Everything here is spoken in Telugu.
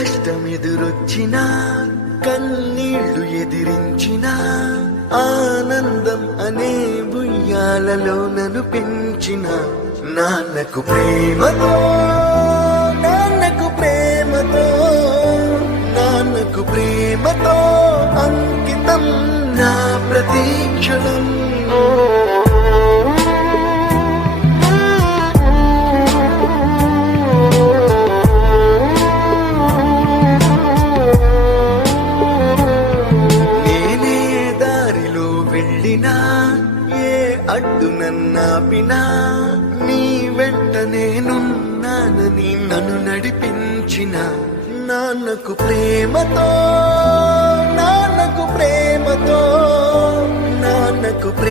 కష్టమెదురొచ్చినా కన్నీళ్లు ఎదిరించినా ఆనందం అనే ఉయ్యాలలో నన్ను పెంచిన నాన్నకు ప్రేమతో నాన్నకు ప్రేమతో నాన్నకు ప్రేమతో అంకితం నా ప్రతీక్షణం. ఏ అడ్డు నన్నాపినా నీ వెంట నేనున్నానని నన్ను నడిపించిన నాన్నకు ప్రేమతో నాన్నకు ప్రేమతో నాన్నకు